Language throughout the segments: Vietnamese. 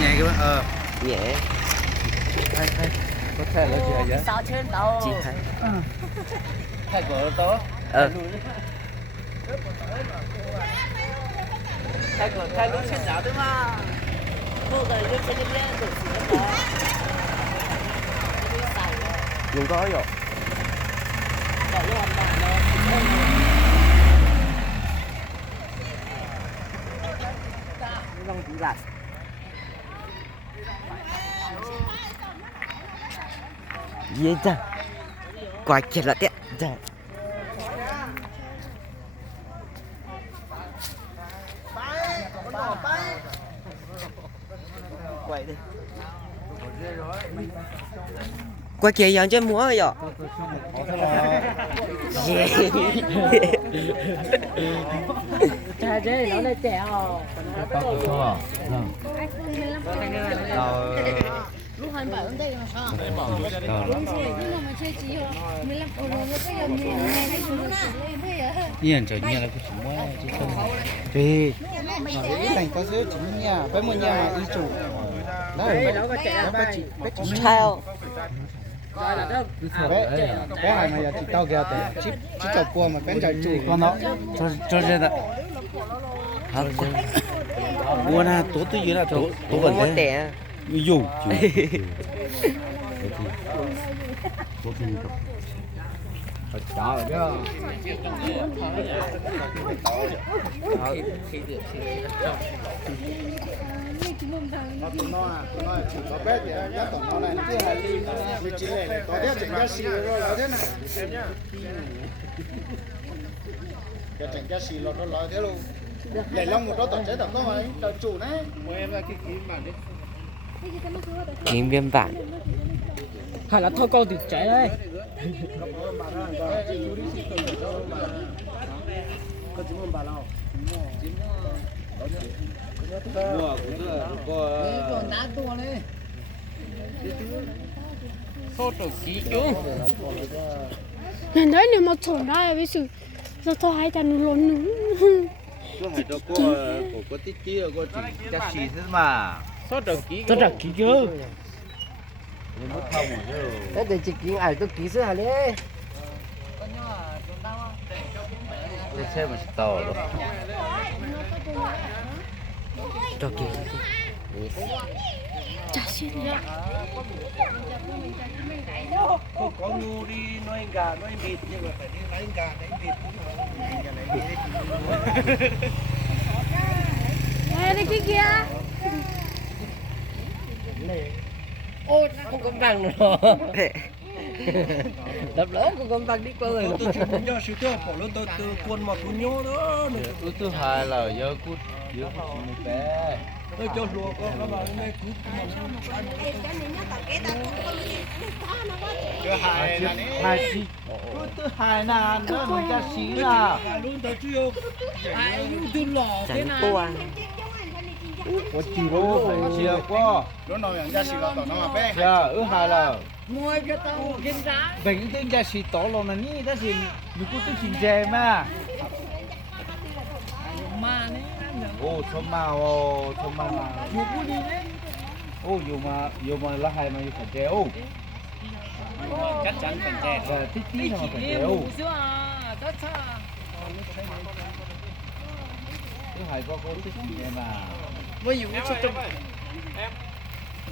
nhẹ cái bác nhẹ hay có thể là gì vậy sao trên tàu chị hay hay của tớ thay lúc trên giáo đấy mà cô gầy lên trên lên được gì đó đừng có rồi vòng tí lại gì cha quay chết là thế cha quay đi quay kia dạng trên múa rồi trời ơi nó lại trẻ lúc hành bảo vấn đề là sao? Đúng rồi, nhưng mà chơi chỉ 15 phút rồi cái giờ mình hay xuống nè. nhiên trở nhiên là cái chúng mới chứ không thì cái này có dưới chúng nhà với một nhà mà đi chủ đấy nó có trẻ bé sao bé này mà giờ chỉ tao kêu thì chỉ chọc cua mà bé chạy chủ con nó cho nên là cua na tố tư dưới là tố vẫn thế tẻ dù trời ơi nó chỉ có bé thì giá tổng nó này chưa hay đi vì chỉ này có thế chỉnh giá xì rồi là thế này cái chỉnh giá xì lọt nó nói thế luôn để long một đó tổng chế tổng có mấy tờ chủ đấy em là cái bản đấy kiếm viêm vạn hay là thôi câu thì chạy đây nên đấy nếu mà trốn ra với sự giờ thôi hai thằng lớn nữa có hai đứa có tí tí có chỉ giá xì thế mà rất là kỹ cơ đấy để chỉ kiếm ai tôi kỹ sữa hả đấy để xem mà to rồi cho kỹ chả xin nữa có ngu đi nuôi gà nuôi vịt nhưng mà phải đi lấy gà lấy vịt đây cái kia ôi không công bằng rồi đập lớn không công bằng đi qua rồi tôi chỉ muốn cho sự cho bỏ luôn tôi quân mà tôi nhớ đó tôi thứ hai là giờ cút giờ cút bé tôi cho lúa con nó này cút hai xí thứ hai là nó mình ra xí là luôn tôi chưa ai luôn tôi lò thế chẳng nào qua có chỉ có phải chia qua nó nói rằng ra xí là tao nó bé dạ hai là mua cho tao kiến giá bệnh tên ra xí tỏ lòng là ní đó gì mình cũng tôi xin chè mà mà đấy ô thơm màu chú cứ đi đấy ô dù mà là hai mà phải treo chắc chắn phải chè và tí tí mà phải treo rất xa thứ hai có tí tí mà bây giờ nó chụp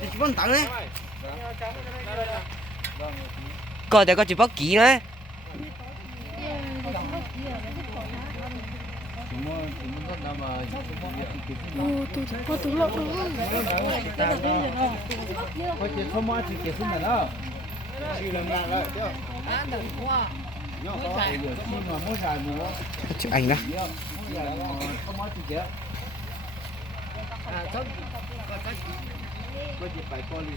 thì chú vẫn tặng đấy coi để có chữ bóc kỹ đấy tôi có túi lọc đúng có chuyện không ai thì chuyện không đó chỉ làm nào đấy nhỏ có gì mà mua xài nữa chữ anh đó không ai thì chuyện có gì phải coi liền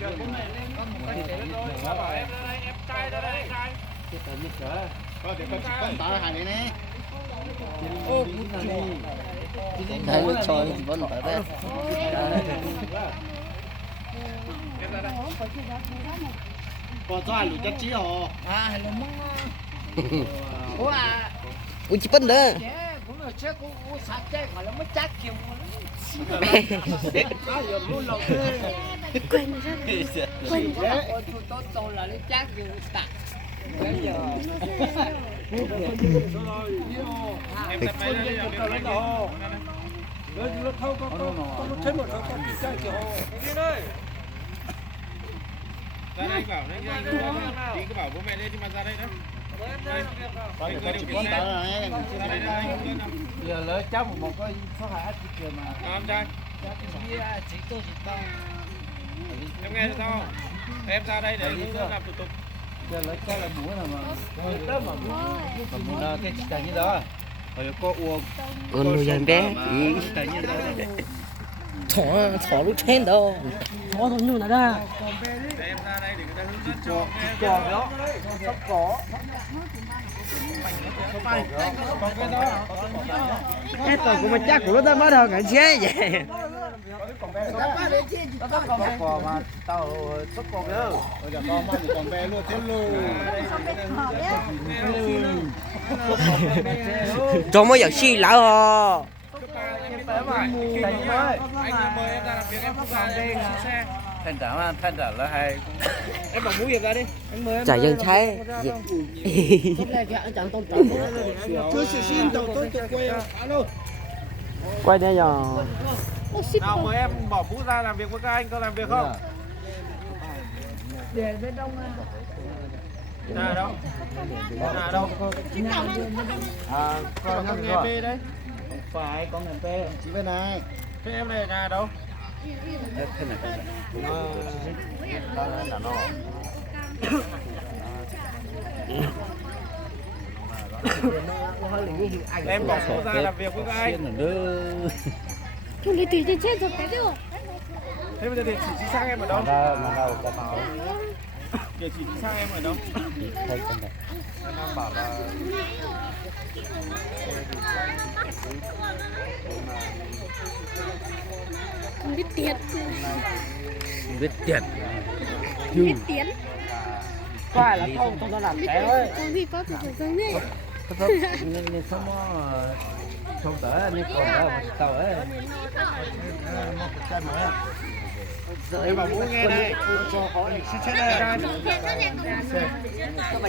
em trai đó đây trai cái tờ nhất trở có để con tao hàng này nè ô cút chủ hai mươi trôi vẫn phải đấy có cho ăn lụt chất chí hả à là mong ủa à ui chỉ phân đó cũng là chết cũng sạch chết khỏi là mất chắc kiểu Quên rồi. Quên rồi. Ra đây bảo đấy, chị cứ bảo bố mẹ đây thì mà ra đây đó. Giờ lỡ cháu một cái số hạt kia mà. Em trai. Em nghe được không? Em ra đây để làm thủ tục. Giờ lỡ cháu là mũi nào mà. Đó mà mũi nó cái chỉ như đó. Rồi có uống. Con nuôi dân bé. thỏ lúc trên đâu thỏ nó như nào ra Em ra đây để người ta hướng dẫn cho em. Đó. Sắp có. cái tàu của mình chắc của nó ta mới đâu ngại chế vậy Có mà tao sắp có nữa. Bây giờ con mang con bé luôn thế luôn. Cho mới giờ xì lão hò. Anh mời em ra làm việc em không vào đây xe. Thanh trả là hay. Em bảo mũi ra đi. Anh mời em. Chả dân trái. Chưa xin đầu tôi quay. Alo. Quay đây giờ. Nào mời em bỏ mũ ra làm việc với các anh có làm việc không? Nào đâu? Nào đâu? Con nghe P đấy. Phải con ngàn tê. Chị bên này. Thế em này nhà đâu? Em bỏ mũ ra làm việc với các anh. Chúng đi tùy trên chết rồi cái được. Thế bây giờ địa chỉ chính xác em ở đâu? Mà đâu có máu. Địa chỉ chính xác em ở đâu? Thôi con này. Em bảo là Không biết tiền. Biết tiền. Biết tiền. phải là không nó làm cái thôi Con bị có từ từ này. Nên xong không tới nên còn đâu tao ấy. em bảo mũ nghe đây. Xin chết đây.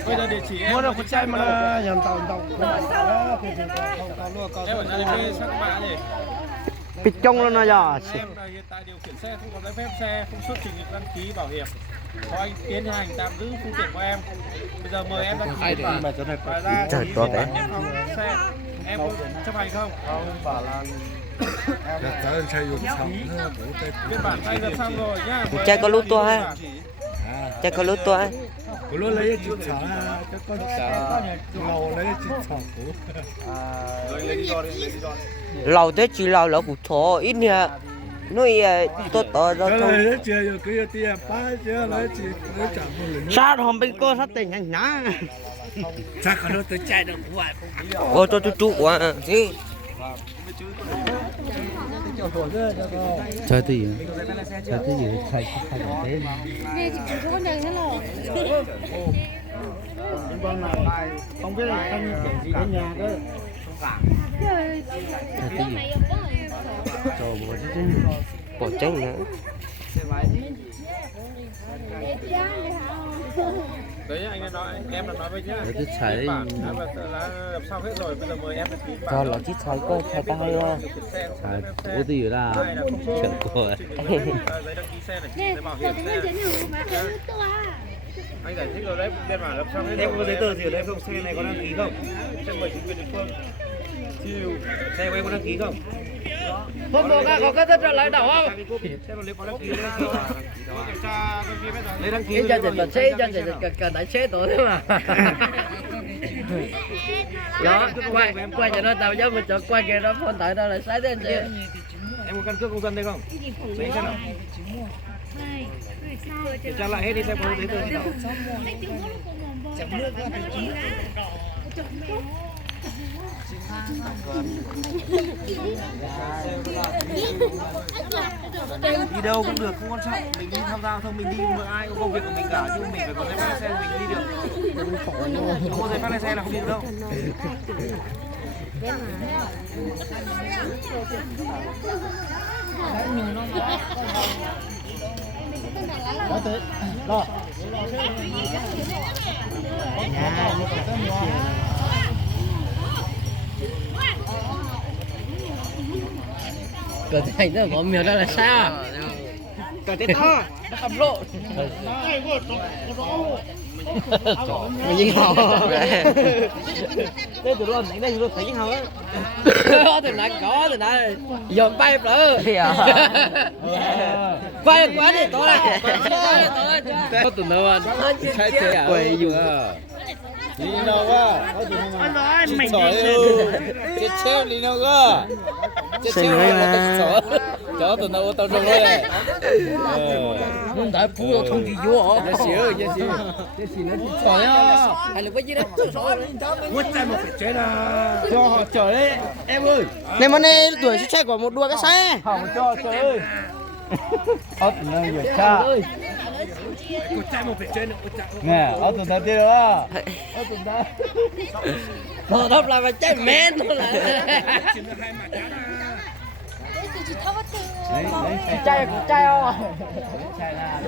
Bây giờ địa chỉ em. mua được con trai mà nhận tàu Em ở nhà đi sang mã gì? Bị trông lên nó giờ. Em là hiện tại điều khiển xe không có giấy phép xe, không xuất trình được đăng ký bảo hiểm. Có anh tiến hành tạm giữ phương tiện của em. Bây giờ mời em đăng ký bản. Và ra Trời ký to bản thế. niêm phong xe. Em có chấp hành không? Bảo là Biên bản thay được xong rồi nhá. Mời Trai em có lúc đăng to ký hay? bản. Chắc có lúc tôi. Nó lấy chữ thả cho con lầu lấy chữ thả của Rồi lấy đi đo đi, lấy đi đo đi. Lầu thế chỉ lầu là của thổ ít nè. Nuôi tốt to đó cái thôi. này nó chưa được cái tiền ba chưa lấy chỉ lấy trả một lần sao hôm bên cô sắp tiền nhá nhá chắc là nó tới chạy được hoài Ô cho chú quá. Chứ. chơi gì? Chơi gì? Thầy thế. Nghe chỉ có con đường thế nào. con này không biết là thanh kiểu gì đến nhà cơ Chơi gì? Trời bố chứ. Bỏ tranh nữa. Đấy anh đã nói, em đã nói với nhá. Để tôi thấy. Bản đã làm sao hết rồi, bây giờ mời em đăng ký bản. Cho nó chỉ thấy coi thấy ta hay không. Trời bố gì là chuyện của giấy đăng ký xe này, Nè, giấy bảo có hiểm cái xe. gì nữa mà cái to à. Anh giải thích rồi đấy, biên bản làm sao hết. Em có giấy tờ gì ở đây không? Xe này có đăng ký không? Xem mời chính quyền địa phương. Chiều, xe của em có đăng ký không? hôm bữa có cái tất lại đảo không Xem mà nếu có đăng ký không? Kiểm tra đăng ký bây giờ. Lấy đăng ký. cái chân là chế chân là cần đánh chế tối thế mà đó quay cho nó tao nhớ mình chọn quay kia nó phân tại đó là sai đến chứ Em có căn cước công dân đây không? Lấy xem nào. Kiểm tra lại hết đi xem có giấy tờ gì không. Đi đâu cũng được, không quan trọng. Mình đi tham gia giao thông, mình đi với ai có công việc của mình cả, nhưng mình phải có giấy phép lái xe mình đi được. Không có giấy phép lái xe là không đi được đâu. Cờ thành nó có miệng đó là sao? Cờ thế to. Nó cầm lộ. Mình nhìn họ. Thế tụi nó đánh đây tụi nó thấy họ á. Tụi nó có tụi nó dòm bay rồi. Quay quá đi tối này. Có tụi nó chạy thế quay dù. Lý nào cơ? Anh nói mình chết treo lý nào cơ? Chết treo là tao sợ. Chó tụi nó tao trong đây. Không phải phú nó thông thì vô. Dạ xíu. Nó sợ á. Hay là cái gì đấy? Quất ra một cái chết à. Cho họ chở đấy. Em ơi. Này mà này tuổi xe của một đua cái xe. Họ cho trời ơi. Ớt nó nhiều cha. Quất ra một cái chết nữa. Nè, ớt tụi nó tiêu đó. Ớt tụi nó. Nó đập lại mà chết men nó là. Chai của chai không? Chai là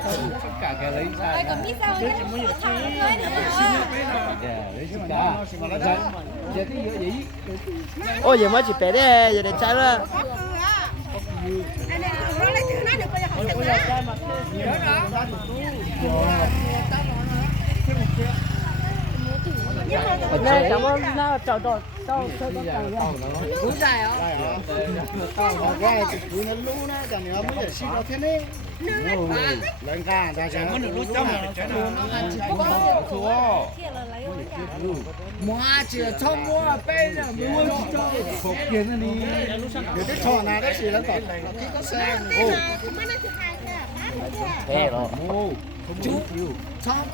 tất cả cái lấy chai. Còn biết sao đấy? Lấy chúng ta. Giờ cái gì? Ôi giờ mới chỉ bé đấy, giờ để chai nữa. Này cảm ơn nó trò Đúng dài hả? Cái thì nó lú nó chẳng nó mới để xin nó thế này. Lên ca ra cho nó lú trong Mua chỉ trong mua bên là mua Phục kiến đi. Để cái trò này đấy chỉ nó còn có xe. Thế rồi. chú trong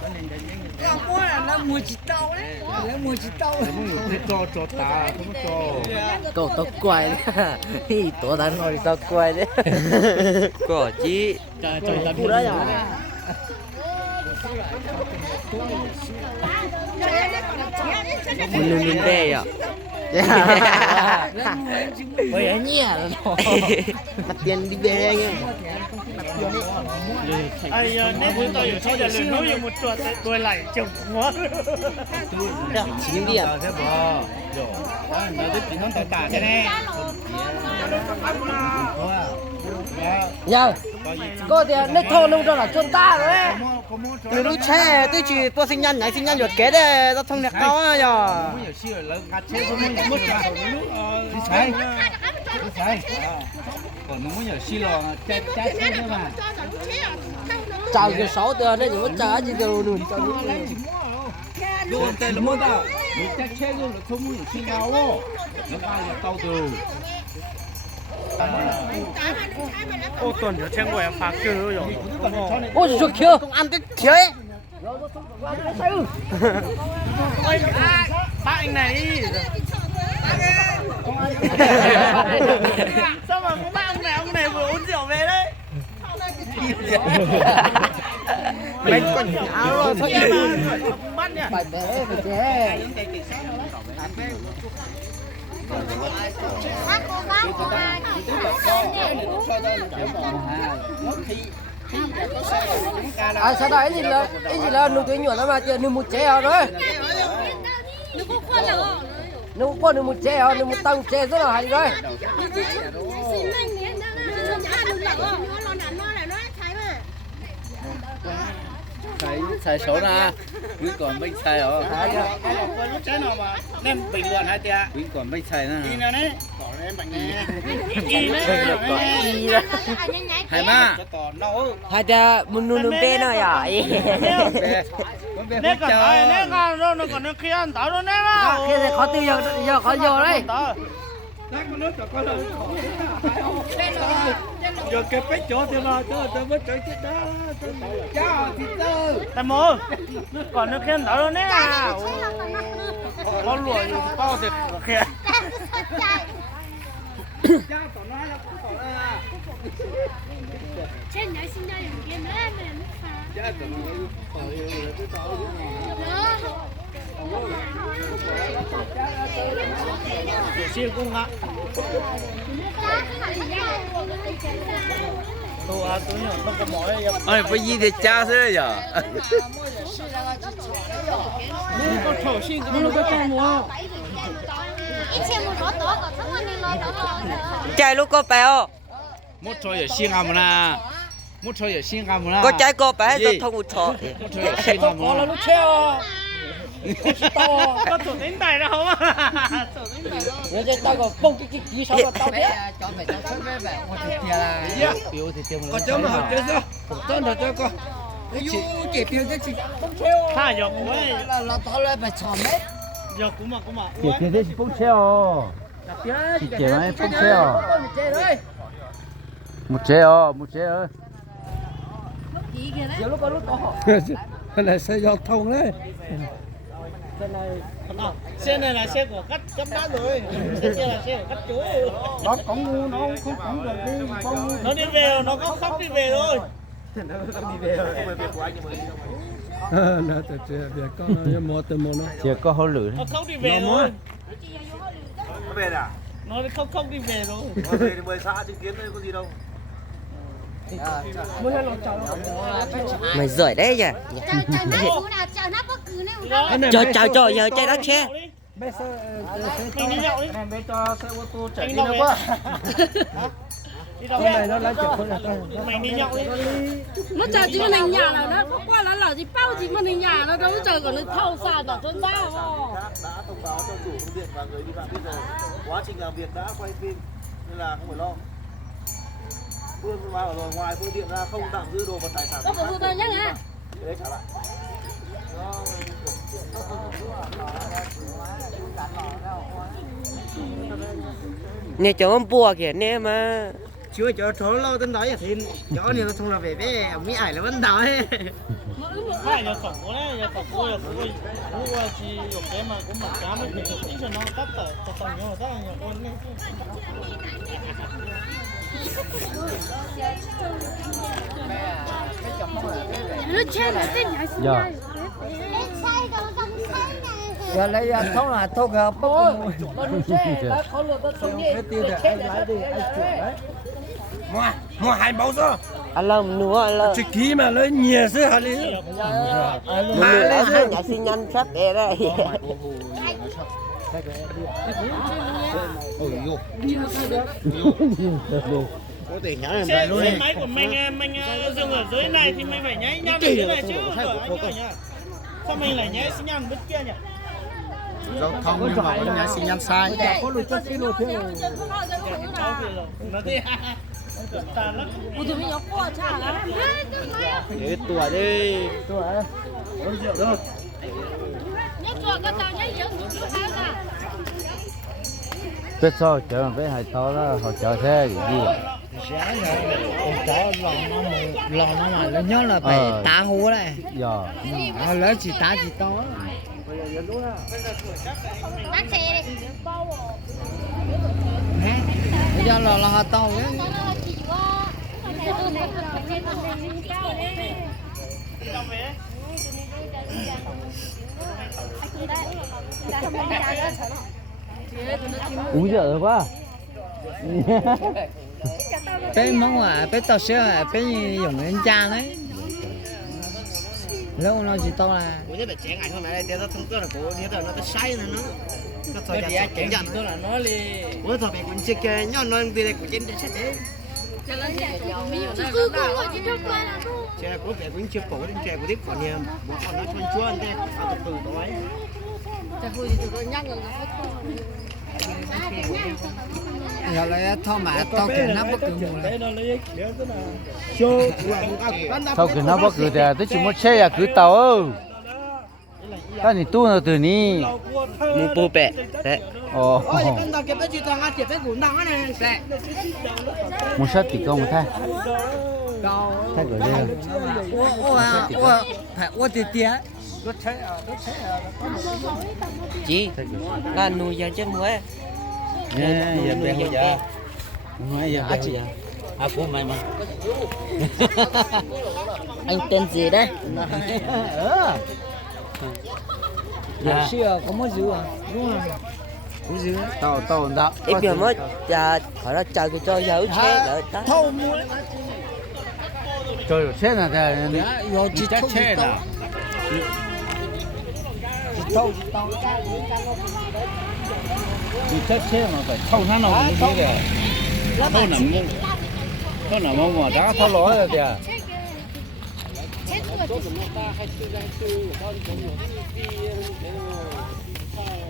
cái mua là nó mua chỉ tàu đấy, nó mua chỉ tàu. Cho ta không cho. Cậu tao quay đấy, thì tổ đánh rồi tao quay đấy. Có chí. Trời tao đấy à. Mình đây à. Bởi anh nhỉ. Đặt tiền đi về anh em. Nếu chúng tôi ở sau giờ lửa nối một chuột tôi lại chồng quá. Chỉ đi à. Thế bò. Rồi. Nó thích chỉ nó tả thế này. Dạ. Có thì nó thôn đâu cho là chôn ta rồi. Từ lúc xe tôi chỉ tôi sinh nhật ruột kế đây giao thông đẹp cao á nhờ. Còn nó muốn nhờ xí lò chết chết mà. Chào cái 6 giờ đấy chỉ trả chỉ giờ luôn cho nó. Luôn tên là muốn đâu. Nó chết chết luôn là không muốn xí nào đâu. Nó bao giờ tao từ. Ô tuần cho xem của em phạt chưa rồi. Ôi trời kia. Không ăn cái thiếu ấy. Ôi bác anh này đi. Sao mà có bác ông này vừa uống rượu về đấy. Mấy con áo rồi thôi Bắt nhỉ. Phải bé phải trẻ. À sao đấy gì là nụ cười nhuận mà chưa nụ một trẻ rồi. Nụ con nụ một trẻ nụ một tăng trẻ rất là hay rồi. Xài số nè. Quý còn bánh xài hả? Lúc trái nào mà nem bình luận hai tia. Quý còn bánh xài nữa. Đi nào đấy. Bỏ em bánh nè. Hai má. hai ta muốn nuôi bê nó à. Nếu còn nói nếu ngon rồi nó còn nó kia ăn tao nó nè mà. Kia thì khó tiêu giờ khó vô đấy. Giờ cái bếp chỗ thì mà tôi mới chơi chết đó. Chào thì tư. Tam mô. Còn nó kia ăn tao nó nè à. Có lùa gì bao thì kia. Trên nhà sinh ra những cái mẹ nó phá. siêu cũng ngã tôi nhỏ không có mỏi ơi bây giờ thì cha thế giờ có thổ sinh cũng có con mua Chạy lúc có béo. một trò ở xin làm na một trò ở xin làm na Có chạy có bé tôi không một trò. một trò ở xin làm na lúc treo có thủ tính tài đâu mà rồi chơi tao còn bông cái sao mà tao biết cho mày tao chơi với mẹ một thằng kia là biểu thì tiêu có chơi mà học chơi sao chơi được chơi con chỉ biểu cái chỉ không chơi tha giờ cũng là tao lại phải chọn mấy giờ cũng mà chỉ cái đấy bông treo chỉ cái này bông treo một treo giờ lúc có lúc có cái này xe giao thông đấy xe này là xe của cấp đá rồi xe là xe của cấp chú nó có ngu nó không có được đi nó đi về nó có khóc đi về thôi nó chỉ có hỗ lửa nó khóc đi về thôi nó không đi về rồi về thì 10 xã chứng kiến đây có gì đâu Mày giỏi đấy nhỉ. Cho giờ chạy đắt xe. Mình đi nhậu đi. bé cho xe ô tô chạy Đi đi đâu nữa vậy? quá Đi đâu này nó lấy chụp con là Mình đi nhậu đi. Nó chờ chỉ mình nhà là nó có qua là gì bao chỉ mình nhà nó đâu chờ còn nó thâu xa cả chân ba đã thông báo cho chủ phương tiện và người vi phạm biết rồi quá trình làm việc đã quay phim nên là không phải lo phương vào rồi ngoài phương tiện ra không tạm giữ đồ vật tài sản có phải tôi nhắc nha đấy trả lại Nè cho ông bùa kìa nè mà. chưa cho chó lo tên đấy thì chó này nó không là về với mỹ ải là vẫn đào ấy Hai giờ khổng bố đấy, giờ khổng bố là bố chỉ dùng cái mà cũng mặc cá mới được tí cho nó tắt ở tầng nhau rất là nhiều con đấy. nó chơi là tên nhà giờ giờ lấy thấu là thấu cả bố mua hai bao số Anh lâm nữa anh lâm. trực khí mà lấy nhiều số hả đi Mà lấy hai nhà sinh nhanh sắp để đây. có thể nhảy lên Xe máy của mình dừng ở dưới này thì mình phải nháy nhau dưới này chứ. Sao mình lại nháy sinh nhăn bên kia nhỉ? giao thông nhưng mà vẫn nhảy xin nhăn sai Nó đi ta lắm. để tuổi đi biết sao chờ với hai tao đó họ chờ thế gì lò nó mà nó nhớ là phải tá hú này giờ lấy chỉ tá chỉ to bây giờ là to ấy uống giờ quá bé mong à bé tao xíu à bé dùng đến cha đấy lâu nó chỉ to là Ủa chứ trẻ ngày hôm nay đây nó thông cơ là của đi rồi nó có say nữa nó thôi dạ trẻ dần tôi là nó đi ủa thôi mày cũng chưa kê nhon nó đi đây của trên sẽ thế trẻ của mẹ cũng chưa cổ đến trẻ của tiếp còn nhiều một con nó chôn chúa anh đâyเอาtừ từ tối giờ lại thao mà tao cái nó bất cứ mùa này sau khi nó bắt cứ thì tôi chỉ muốn xe à cứ tàu ta thì tu nào từ ní Mu bù bẹ. Đấy. ồ tao kẹp cái gì tao ăn kẹp cái củ đắng này sẽ muốn sát thì không thay thay rồi đây phải ô thì tía Chị là nuôi giờ chân muối. nè giờ bèn bây giờ nói giờ bèn giờ à của mày mà Anh tên gì đấy? 也是啊，怎么走啊？不是， tàu đạo ít giờ mới chờ họ nó chờ cái cho dấu xe đợi ta thâu mua trời xe là thế rồi chỉ chắc xe là thâu chỉ chắc xe mà phải thâu nó nào cũng như thế thâu nằm mà đã thâu lỗ rồi kìa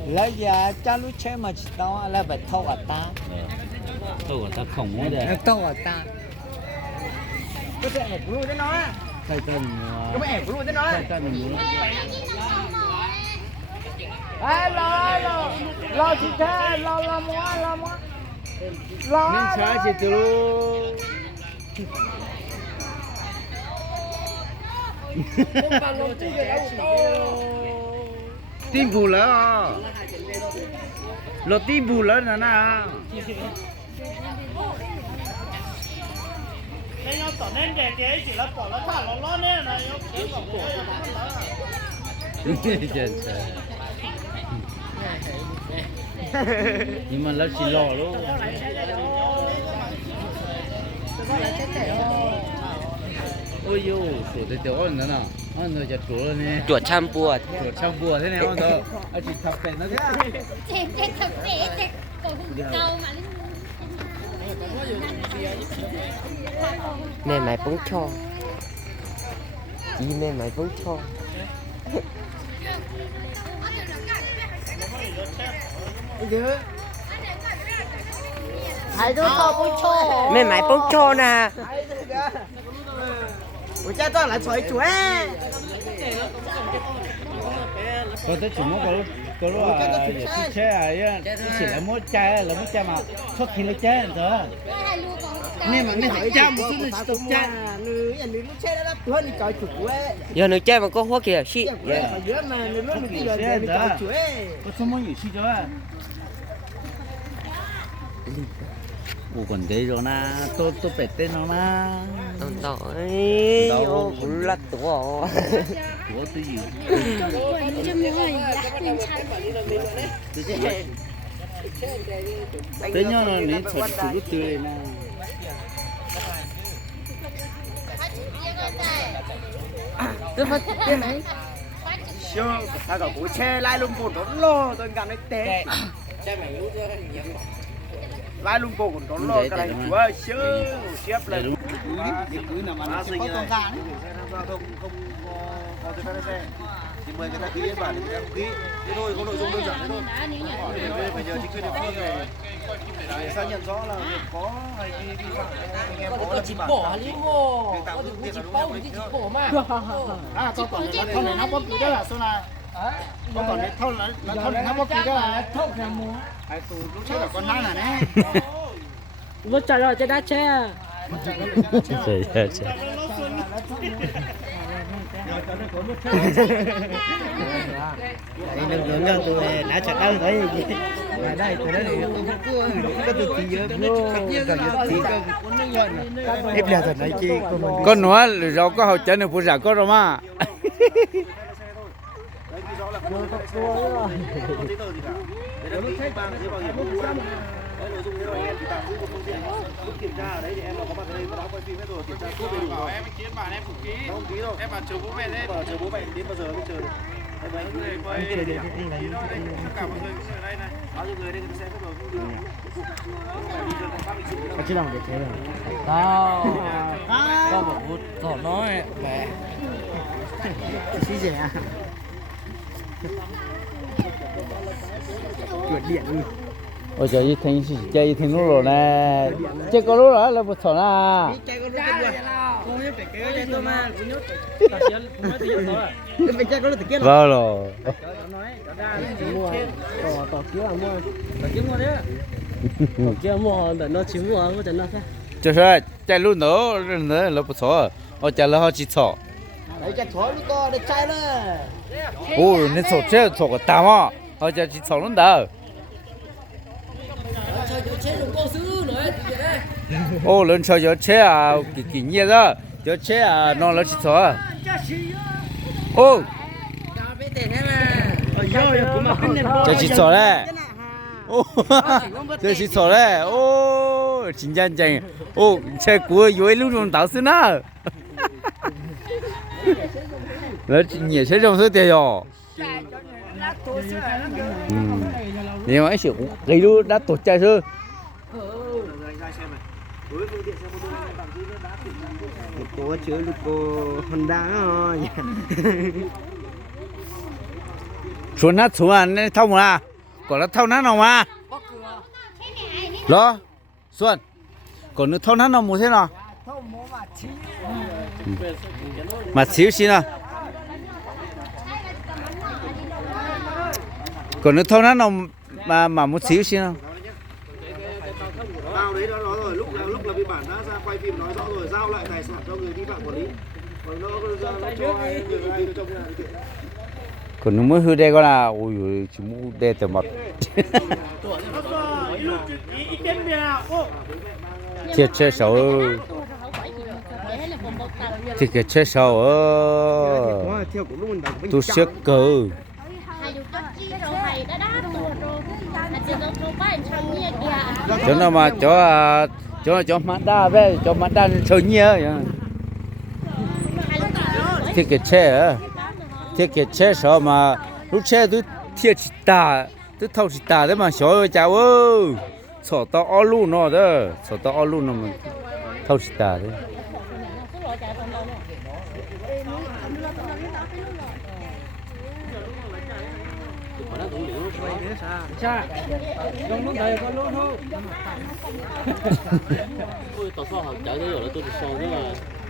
lấy giờ cha lúc xe mà chỉ tao là phải thâu ở ta thâu của ta khổng quá đấy thâu ở ta cái xe một luôn đấy nó thay chân cái mẹ của luôn đấy nó thay chân mình muốn lo chị cha lo mua lo nên trái chỉ từ luôn tin bù lỡ lo tin bù lỡ nè nè đây nó tỏ nên để cái chỉ là bỏ nó thả nó lo nè này nhưng mà nó chỉ lo luôn ôi yo sổ thì tiểu ăn nữa nào ăn rồi chặt chuột này chuột chăm bùa chuột trong bùa thế này ăn rồi anh chỉ thập bẹn nó thế Chết thật bé chết còn câu mà mẹ mày bóng cho chị mẹ mày bóng cho hai đứa thâu bún chô mẹ mày bóng cho nè của cha tao lại sợi chuối có tới chúng nó có lúc à để xe à chỉ là mỗi chai mà xuất thì nó chai rồi nên mà nên phải chăm một chút là tục chai nữ nhà nữ lúc xe đã hơn đi cởi chuối giờ nữ chơi mà có hoa kìa shit ở dưới mà nữ lúc đi rồi đi cởi chuối có số mấy gì chứ à ủa còn đây rồi na tôi bẹt tên nó na tao ấy ô cũng lắc tủa ủa cái gì tới nhau là ní thật sự lúc tươi na chưa ta cả của xe lai lung bột nó lo tôi cảm thấy tệ lai lung bột nó lo cái này chúa chứ xếp lên cứ nằm ăn sinh này giao thông không có giấy phép lái xe thì mời người ta ký biên bản thì người ta không ký thế thôi, có nội dung đơn giản thế thôi. Bây giờ chính quyền địa phương này để xác nhận rõ là việc có hành vi vi phạm anh em có lập biên bản việc tạm giữ tiền là đúng không? à có còn cái thôn này nó có ký đó là sao là có còn cái thôn này nó có ký đó là thôn nhà mua ai tù lúc trước là con nát là nè Vô trả lời cho đã che đừng đừng tôi đã chặt đâu thấy gì mà đây tôi nói có tôi chỉ nhớ hết là thật này chi con nói rồi có hậu chân được phụ giả có rồi mà đấy ghi rõ là không có giấy tờ gì cả đấy là ký mang giấy bảo hiểm đấy nội dung thế rồi anh em thì tạm giữ một phương tiện lúc kiểm tra ở đấy thì em có mặt ở đây có báo quay phim hết rồi kiểm tra suốt đầy đủ rồi em kiến bản em cũng ký không ký rồi em bảo chờ bố mẹ đấy bảo chờ bố mẹ đến bao giờ mới chờ được đấy người mời tất cả mọi người ở đây này bao nhiêu người đây người ta xem hết rồi không được chứ làm được thế rồi có một phút có nói mẹ xí gì à chuột điện ôi trời thành chơi thành lúc rồi nè chơi có lúc đó là một thằng à vâng rồi chơi sao chơi luôn nữa là một thằng ở chơi là họ chỉ thằng đấy chặt thổi đi co để chạy lên ôi nên thằng chơi thằng cái tao mà họ chơi chỉ thằng luôn đó ô lần sau giờ chơi à kỳ nhẹ đó giờ chơi à nó là chỉ thua ô 这是错嘞。哦，这是错嘞。哦，真真真。哦，这股有路中倒是呢。那你这种是的哟。nhưng mà sự gây lu đã tổ chức chưa? Có chứa lúc cô Honda rồi. Xuống nát xuống anh thâu mà, còn nó thâu nát nào mà? Đó, xuống, còn nó thâu nát nào một thế nào? Mà xíu xí nào? Còn nó thâu nát nào mà một xíu xí nào? Tao đấy đã nói rồi, lúc là biên bản đã ra quay phim nói rõ rồi, giao lại tài sản cho người vi phạm quản lý. Còn nó cho ai người trong nhà thì còn nó mới hư đây con là ôi giời chỉ muốn đe từ mặt thiệt chết xấu ơi thiệt chết xấu ơi tôi siết cờ cho nó mà cho Mazda về cho Mazda chơi nhiều thiệt cái xe à thiệt cái xe sao mà lúc xe tôi thiệt chỉ tả tôi thâu chỉ tả đấy mà xóa cháu ơi xóa tao ở luôn nó đó xóa tao ở luôn nó mà thâu chỉ tả đấy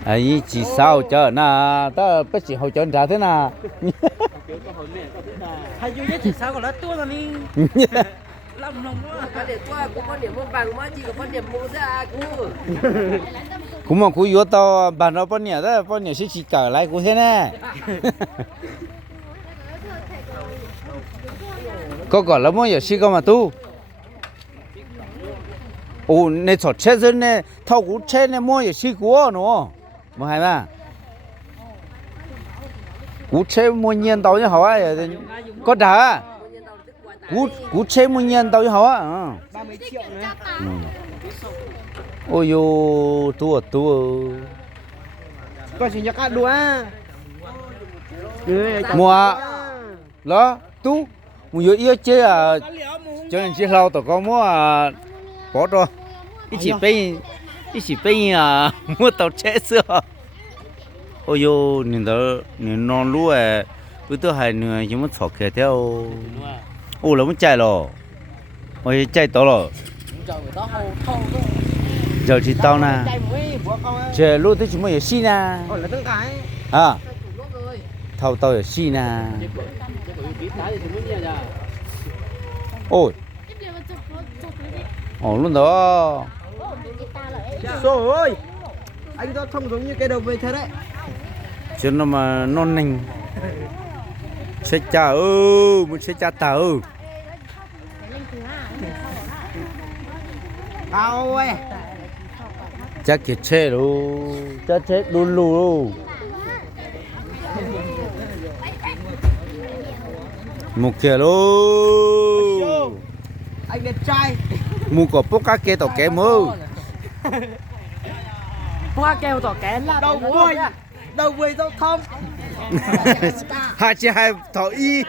ấy chỉ sao chờ na ta bất chỉ hậu chọn trả thế nào Hay duy nhất chỉ sao còn nó tua rồi đi. Lòng lòng quá. Có điểm qua cũng có điểm mua vàng mà chỉ có điểm mua ra cứ. cũng mà cú vô tao bàn nó bao nhiêu đó bao nhiêu sẽ chỉ cả lại cú thế này có gọi là mua gì có mà tu ồ này chọn chết rồi này thâu cú chết này mua gì của nó mà hay mà cú chết mua nhiên tàu như họ có trả cú chết mua nhiên tàu như họ 30 triệu nữa. ôi yo tua Có chỉ nhắc đùa. mua đó tu mua yêu chơi à cho nên chơi lâu tao có mua bỏ rồi ít chỉ bên à mua tàu chết xưa ôi yo nhìn đó nhìn non lúa bữa tôi hay người chỉ muốn thọ kẹt theo ô là muốn chạy rồi ôi chạy to rồi giờ chỉ tao nè chờ lúc tới chúng mày xí nè à thâu tao ở xí nè ôi ồ luôn đó Rồi ơi. Anh giao thông giống như cái đầu về thế đấy. chứ nó mà non nành xe cha ơi muốn xe cha tao ơi Tao ơi. chắc kiệt xe luôn chắc chết đun lù luôn một kia luôn Anh đẹp trai. mua có bốc cá kia tàu kém mơ Hoa kèo tỏ kén là đầu vui. Đầu vui giao thông. hai chị hai thọ y